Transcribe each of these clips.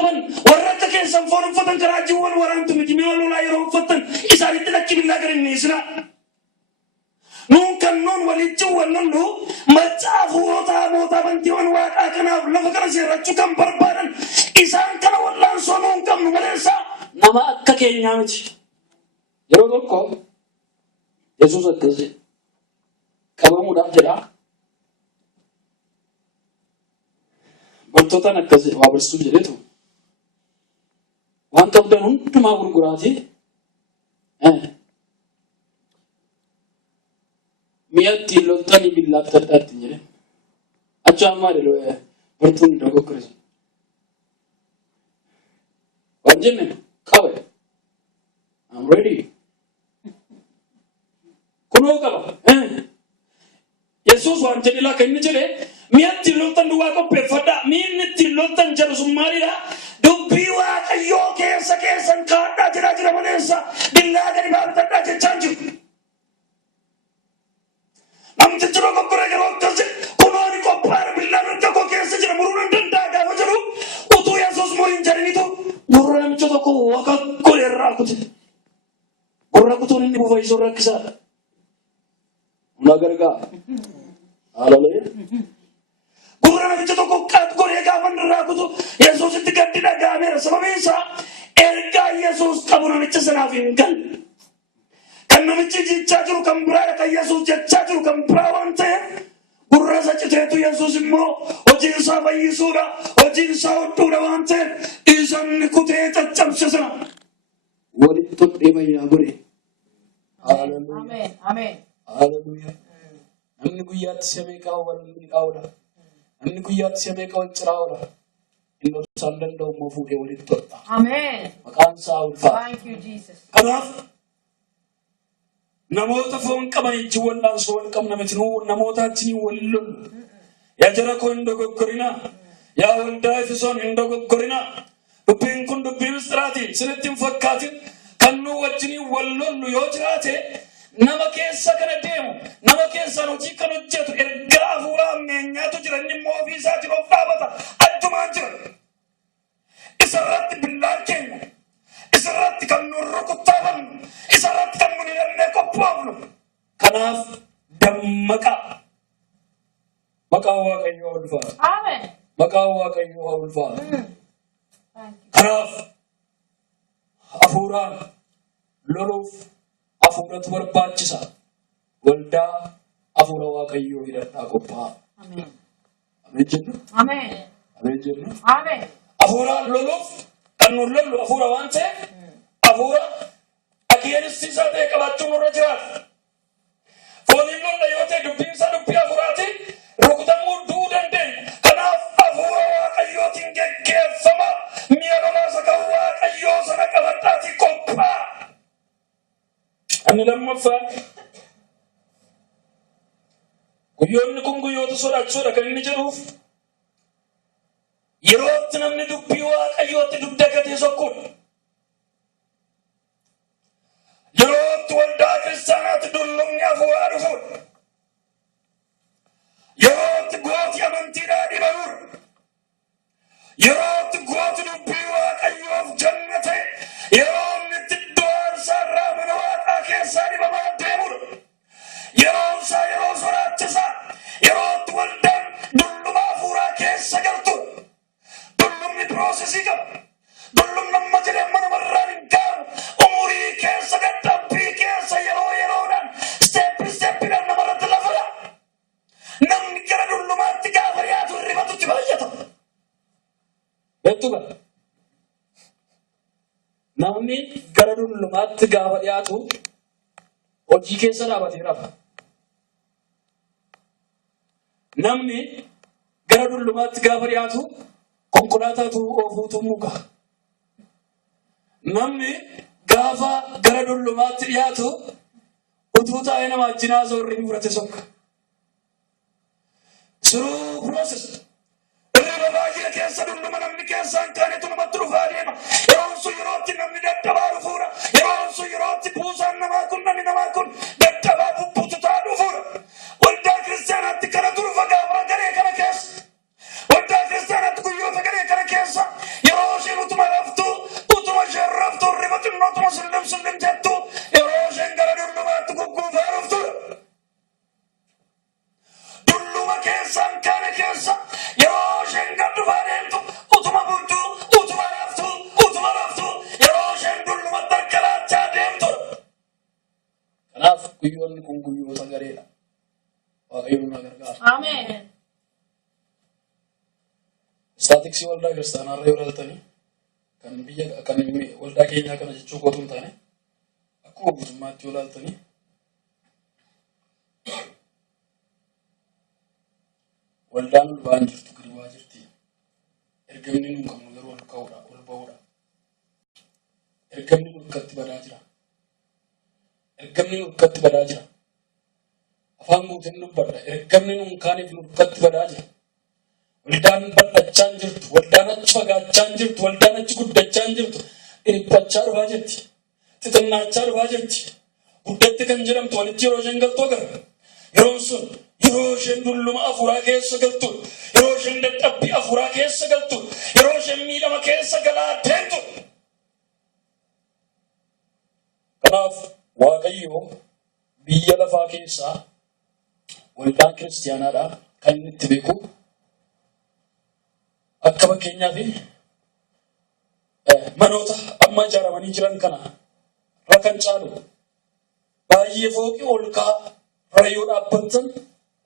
qaban warra akka keessan foon uffatan karaajii wal waraantu miti mee lolaa yeroo uffatan isaanitti lakki billaa garinniisna nuun kan nuun walitti wallollu macaa fuurotaa mootaa bantiiwwan waaqaa kanaaf lafa kana seerrachuu kan barbaadan isaan kana wallaansoo nuun qabnu maleessa nama akka keenyaa miti yeroo tokko Yesuus akkasi qabamuudhaaf jedha bartootaan akkasi waa barsiisuuf jedhetu waan qabdan hundumaa gurguraatii mi'atti loltanii billaaf tadhaatti jedhe achaan maali bartuun dogoggorisa waan jenne qabe I'm ready kunoo qaba Yesuus waan jedhila kan inni jedhe mi'atti loltan duwwaa qopheeffadha mi'atti loltan jedhu sun maalidha dubbii waaqayyoo keessan kaadhaa jira maleessa billaa gadi baatadhaa jechaan jiru namni jira qoqqoree yeroo akkasi kunooni qophaara billaan harka koo keessa jira muruun hin danda'a gaafa jedhu utuu Yesuus muriin jedhanitu gurra namicha tokko waka godheerraa kute gurra kutuun inni bufa isoo rakkisaadha una gargaa haleluya gurra namicha tokko qat godhee gaafa irraa kutu Yesuusitti gaddi dhaga'ameera sababiin isaa ergaa Yesuus qabu namicha sanaaf hin galle kan namichi jechaa jiru kan biraa kan Yesuus jechaa jiru kan biraa waan ta'eef gurra isa citeetu Yesuus immoo hojii isaa fayyisuudha hojii isaa hodhuudha waan ta'eef isaan kutee caccabse sana walitti todhee fayyaa godhe haleluya namni guyyaatti sabee qabu walii qaawudha namni guyyaatti sabee qabu ciraawudha inni osoo danda'u immoo fuudhee walitti todha maqaan isaa ulfaata thank you Jesus kanaaf namoota foon qaban ijji wallaansoo wal qabna miti namoota achii wal lollu yaa jara koo hin dogoggorina yaa waldaa Efesoon hin dogoggorina dubbiin kun dubbii mistiraati isinitti hin fakkaatin kan nu wajjin wal lollu yoo jiraate nama keessa kana deemu nama keessaan hojii kan hojjetu ergaa hafuuraa ammeenyaatu jira inni immoo ofii isaatiin of dhaabata addumaan jira isarratti billaan keenya isarratti kan nu rukuttaafannu isarratti kan nu hidhannee qophoofnu kanaaf dammaqa maqaa waaqayyoo ulfaata aamen maqaa waaqayyoo ulfaata kanaaf hafuuraan loluuf hafuuratu barbaachisa waldaa hafuura waaqayyoo hidhadhaa qophaa'a aamen aamen jennu aamen aamen jennu aamen hafuuraan loluuf kan nu lollu hafuura waan ta'eef hafuura akeenistiisaa ta'e qabaachuun irra jiraata fooniin lolla yoo ta'e dubbiin isaa dubbii hafuuraati rukutamuu du'uu dandeenya kanaaf hafuura waaqayyootiin geggeeffama mi'a lolaasa kan waaqayyoo sana qabadhaatii qophaa'a ani lammaffaan guyyoonni kun guyyoota sodaachuudha kan inni jedhuuf yerootti namni dubbii waaqayyootti dugda gatee sokkuudha yerootti waldaa kiristaanaatti dullumni hafuuraa dhufuudha yerootti gooti amantiidhaa dhibanuudha yerootti gooti dubbii waaqayyoof jannate yeroonni itti iddoo aarsaa irraa mana waaqaa keessaa dhibamaa deemuudha yeroon isaa yeroo sodaachisaa yerootti waldaan dulluma hafuuraa keessa galtuudha dullumni piroosesii qaba dullumni amma jedhee mana marraan hin gaamu umurii keessa dadhabbii keessa yeroodhaan isteeppiidhaan namarratti lafadha namni gara dullumaatti gaafa dhiyaatu hirribatutti baay'ata beektu qaba namni gara dullumaatti gaafa dhiyaatu hojii keessa dhaabatee rafa namni gara dullumaatti gaafa dhiyaatu konkolaataatu oofuutu muka namni gaafa gara dullumaatti dhiyaatu utuu taa'ee nama ajjinaa zoorri murate sokka siruu process irra baay'ee keessa dulluma namni keessaan kaanetu namatti dhufaa deema yeroon sun yerootti namni dadhabaa dhufuudha yeroon sun yerootti buusaan namaa kun namni namaa kun dadhabaa bubbutu ta'a dhufuudha waldaa kiristaanaatti kana turfa gaafa garee kana keessa waldaa kiristaanaatti guyyoota garee kana keessa yeroo isheen guyyoonni kun guyyoota gareedha. Waaqayyo nu gargaara. Ameen. Staatiksii waldaa kiristaanaa irra yoo ilaaltanii kan biyya kan waldaa keenyaa kana jechuu qotu hin taane akkuma guutummaatti yoo ilaaltanii waldaan ol ba'an jirtu gadi bu'aa jirti. Ergamni nu qabnu garuu ol ka'uudha, ol ba'uudha. Ergamni nurkatti badaa jira. Ergamni nurkatti badaa jira. Afaan guutiin dubbadha. Ergamni nun kaaniif nurkatti badaa jira. Waldaan bal'achaa jirtu, waldaan achi fagaachaa jirtu, waldaan achi guddachaa jirtu, dhiribbachaa dhufaa jirti. Xixinnaachaa dhufaa jirti. Guddatti kan jedhamtu walitti yeroo isheen galtu agarra. Yeroon sun yeroo isheen dulluma afuuraa keessa galtu, yeroo isheen dadhabbii afuuraa keessa galtu, yeroo isheen miidhama keessa galaa deemtu. Kanaaf Waaqayyo biyya lafaa keessaa waldaan kiristiyaanaadhaan kan inni itti beeku akka fakkeenyaaf manoota amma ijaaramanii jiran kana irra kan caalu baay'ee fooqii ol ka'aa yoo dhaabbattan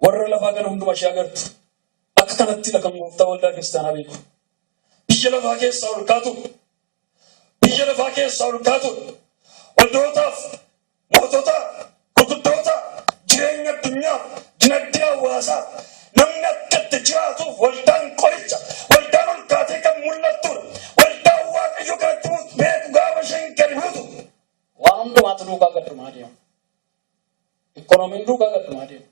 warra lafaa kana hundumaa ishee agartu. Akka kanattidha kan gooftaa waldaa kiristaanaa beeku. Biyya lafaa keessaa ol kaatu, biyya lafaa keessaa ol kaatu waldootaaf mootota gurguddoota jireenya addunyaa dinagdee hawaasaa namni akka itti jiraatuuf waldaan qoricha, waldaan ol kaatee kan mul'attudha. Waldaan Waaqayyo kanatti beeku gaafa isheen gadi buutu waan hundumaatu duukaa gaddumaa deema. Ikoonomiin duukaa gaddumaa deema.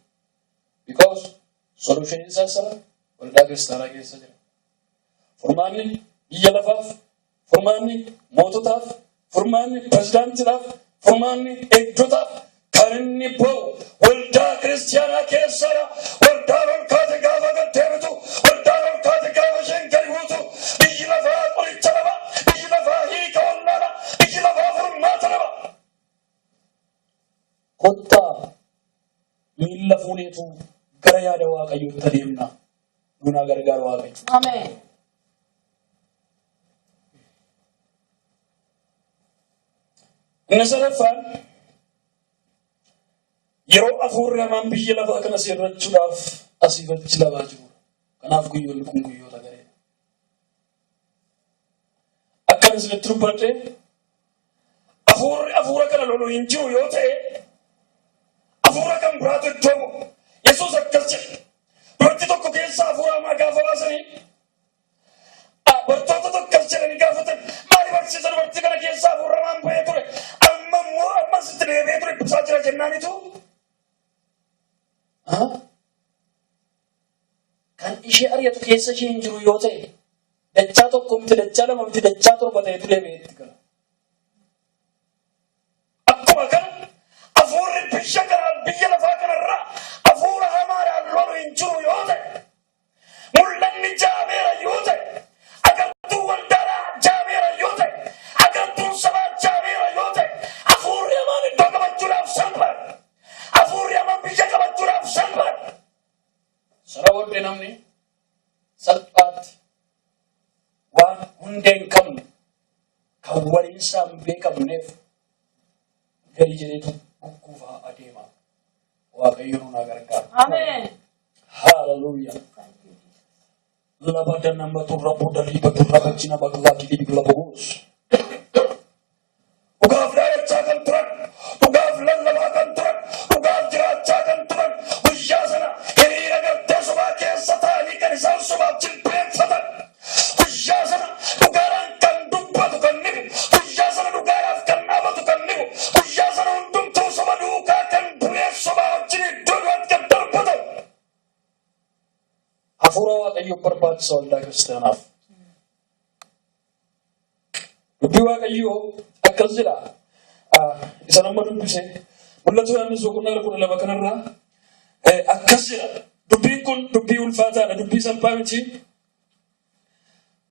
Because solution isaa sana waldaa kiristaanaa keessa jira. Furmaanni biyya lafaaf, furmaanni moototaaf, furmaanni pirezidaantiidhaaf, furmaanni eegdotaaf kan inni ba'u waldaa kiristaanaa keessadha. Waldaan ol kaate gaafa gad deebitu, waldaan ol kaate gaafa isheen gadi buutu, biyyi lafaa qoricha dhaba, biyyi lafaa hiika wallaala, biyyi lafaa furmaata dhaba. Kottaa miilla fuuneetu gara yaada Waaqayyootti adeemna. Nunaa gargaara Waaqayyo. Ameen. Inni sadaffaan yeroo hafuurri hamaan biyya lafaa kana seerrachuudhaaf asii achi labaa jiru. Kanaaf guyyoonni kun guyyoota gareedha. Akkan isinitti dubbadhe hafuurri hafuura kana lolu hin jiru yoo ta'e hafuura kan biraatu iddoo bu'u. Yesuus akkas jedhe. Dubartii tokko keessa hafuura hamaa gaafa baasanii bartoota tokko akkas jedhanii gaafatan maali barsiisa dubartii kana keessa hafuura hamaan ba'ee ture. Ammas itti deebi'ee ture ibsaa jira jennaanitu. Kan ishee ari'atu keessa ishee hin jiru yoo ta'e dachaa tokko miti dachaa lama miti dachaa torba ta'etu deebi'ee itti gala. Akkuma kana hafuurri biyya lafaa kanarraa hafuura hamaadhaan lolu hin jiru yoo ta'e mul'anni jaameera yoo ta'e agartuu waldaadhaa jaameera yoo ta'e agartuun sabaa jaameera yoo ta'e hafuurri hamaan iddoo qabachuudhaaf salphaadha. Hafuurri hamaan biyya qabachuudhaaf salphaadha. Sana booddee namni salphaatti waan hundee hin qabne kan waliinsaa hin beekamneef gadi jedheetu gugguufaa adeema. Waaqayyo nu gargaara. Ameen. Hallelujah. Labada nama turra bodali baturra bacina bagla kidi bigla bos. Ugaaf daachaa kan turan, ugaaf lallabaa kan turan, ugaaf jiraachaa kan turan, guyyaa sana hiriira gartee sobaa keessa ta'anii kan isaan sobaaf jilbeenfatan. Guyyaa sana dhugaadhaan kan dubbatu kan nibu, guyyaa sana dhugaadhaaf kan dhaabatu kan nibu, guyyaa sana hundumtuu soba duukaa kan bu'ee sobaa wajjin iddoo du'aatti kan darbatan. Hafuura Waaqayyo barbaachisa waldaa kiristaanaaf. Dubbii Waaqayyoo akkas jedha. Isa nama dubbise mul'atu Yohaannis boqonnaa 12 kanarraa akkas jedha. Dubbiin kun dubbii ulfaataadha. Dubbii salphaa miti.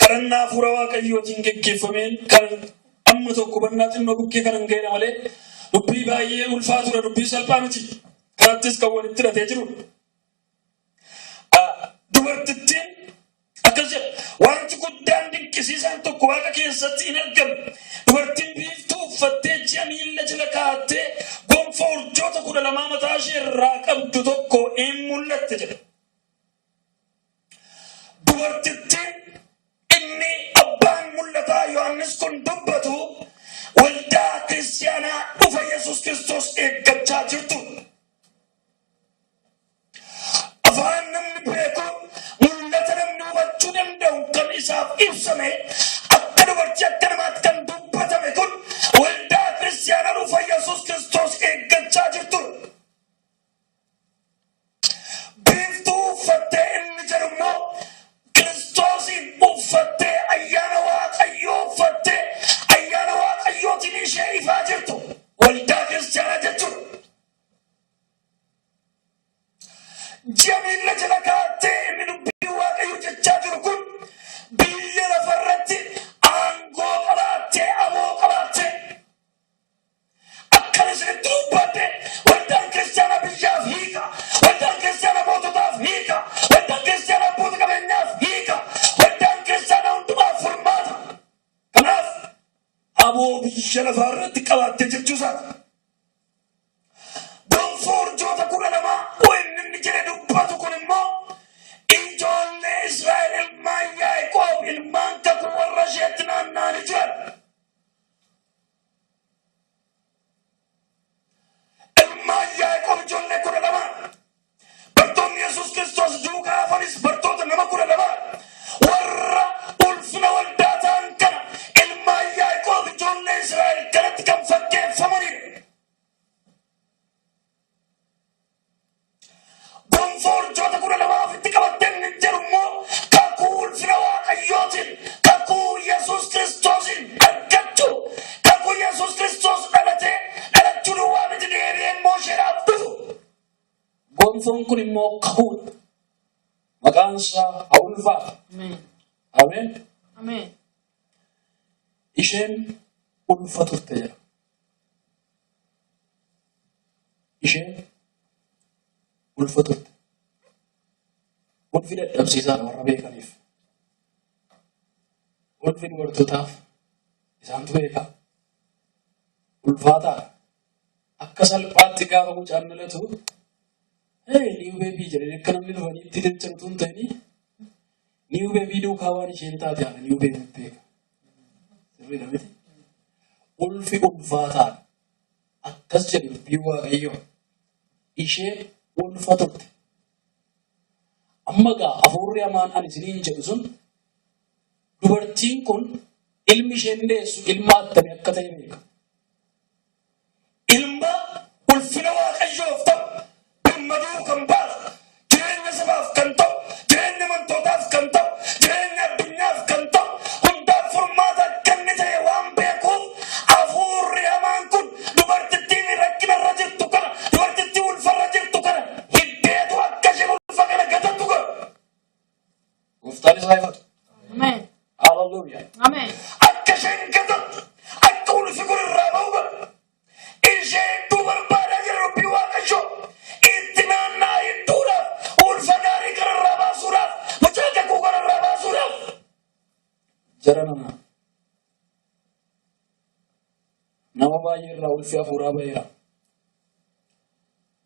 Kadhannaa hafuura Waaqayyootiin geggeeffameen kan amma tokko bannaa xinnoo bukkee kan hin ga'edha malee dubbii baay'ee ulfaatudha. Dubbii salphaa miti. Kanattis kan walitti hidhatee jirudha. Dubartittiin akkas jedha. Wanti guddaan dinqisiisaan tokko Waaqa keessatti hin argamne. Dubartiin biiftuu uffattee ji'a miilla jala kaa'attee gonfoo urjoota kudha lamaa mataa ishee irraa qabdu tokko hin mul'atte jedha. Dubartittiin inni abbaan mul'ataa Yohaannis kun dubbatu waldaa kiristaanaa dhufa Yesuus Kiristoos eeggachaa jirtu. Afaan namni beeku mul'ata namni hubachuu danda'u kan isaaf ibsame akka dubartii akka namaatti kan dubbatame kun waldaa kiristaanaa dhufa Yesuus Kiristoos eeggachaa jirtu. Biiftuu uffattee inni jedhu immoo Kiristoosin uffattee ayyaana Waaqayyoo uffattee ayyaana Waaqayyootiin ishee ifaa jirtu waldaa kiristaanaa jechuudha. Jamila jala kaatee inni dubbii Waaqayyoo jechaa jiru kun biyya lafarratti aangoo qabaattee aboo qabaattee akkana isinitti dubbatte waldaan kiristaanaa biyyaaf hiika, waldaan kiristaanaa moototaaf hiika, waldaan kiristaanaa abboota qabeenyaaf hiika, waldaan kiristaanaa hundumaaf furmaata. Kanaaf aboo biyya lafarratti qabaattee jechuusaati. Gonfoo urjoota kudha lamaa inni jedhe dubbatu kun immoo ijoollee Israa'el ilmaan Yaaqoob ilmaan kakuu warra isheetti naanna'anii jiran. Ilmaan Yaaqoob ijoollee kudha lamaa. Bartoonni Yesuus Kiristoos duukaa hafanis bartoota nama kudha lamaa. Warra ulfina waldaa ta'an kana ilmaan Yaaqoob ijoollee Israa'el kanatti kan fakkeeffamanidha. Gonfoo urjoota kudha lamaa ofitti qabattee inni jedhu immoo kakuu ulfina Waaqayyootiin kakuu Yesuus Kiristoosin argachuu kakuu Yesuus Kiristoos dhalachuu duwwaa miti deebi'ee immoo isheedhaaf dhufu. Gonfoon kun immoo kakuudha. Maqaan isaa haa ulfaatu. Ameen. Ameen. Isheen ulfa turte jedha. Isheen ulfa turte. Ulfi dadhabsiisaadha warra beekaniif. Ulfi dubartootaaf isaantu beeka. Ulfaataadha. Akka salphaatti gaafa mucaan dhalatu niiw beebii jedhanii akka namni dhufanii itti dacharutu hin ta'ini niiw beebii duukaa waan isheen taate haala niiw beebii beeka. Sirriidha miti. Ulfi ulfaataadha. Akkas jedhu dubbii Waaqayyoo. Ishee ulfa turte. Amma gaa hafuurri hamaan ani isiniin jedhu sun dubartiin kun ilmi isheen deessu ilma attamii akka ta'e beeka. Ilma ulfina Waaqayyoof ta'u gammaduu kan baasu jireenya sabaaf kan ta'u jireenya amantootaaf kan ta'u jireenya addunyaaf kan ta'u hundaaf furmaata akka inni ta'e waan beekuuf hafuurri hamaan kun dubartittiin rakkinarra jirtu kana dubartittii ulfarra jirtu kana hiddeetu akka isheen ulfa kana gatattu godhu. Gooftaan isaa ifatu. Ameen. Hallelujah. Ameen. Akka isheen gatattu akka ulfi kun irraa ba'u godhu. Isheen barbaadaa jira dubbii Waaqayyoo itti naannaa hedduudhaaf ulfa gaarii kanarraa baasuudhaaf mucaa kakuu kanarraa baasuudhaaf. Jara nama baay'ee irraa ulfi hafuuraa ba'eera.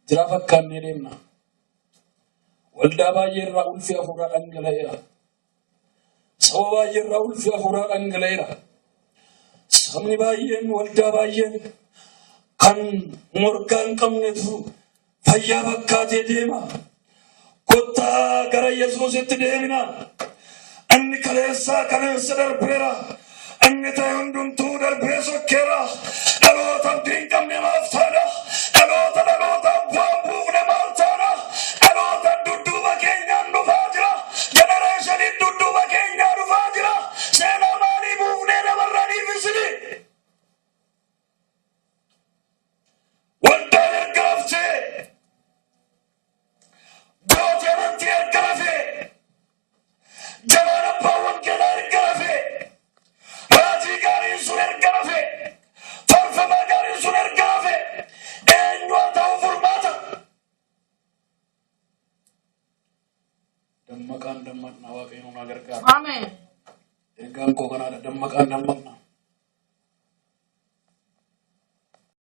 Jira fakkaannee deemna. Waldaa baay'ee irraa ulfi hafuuraa dhangala'eera. Saba baay'ee irraa ulfi hafuuraa dhangala'eera. Sabni baay'een waldaa baay'een kan morgaan qabnetu fayyaa fakkaatee deema. Kottaa gara Yesuusitti deemina. Inni kaleessa darbeera. Inni ta'e hundumtuu darbee sokkeera. Dhaloota abdii hin qabne maaf taana? Dhaloota abbaan buufne maal taana? Dhaloota dudduuba keenyaan dhufaa jira. Jenereeshiniin dudduuba keenyaa dhufaa jira. Seenaa maalii buufnee dabarraniif isini? Waldaa erga laftee gootee amantii erga lafee jabaan abbaan wangeelaa erga lafee raajii gaariin sun erga lafee faarfamaa gaariin sun erga lafee eenyu haa ta'u furmaata. Dammaqaan dammaqna Waaqayyoon haa gargaaru. Ameen. Ergaan koo kanaadha. Dammaqaan dammaqna.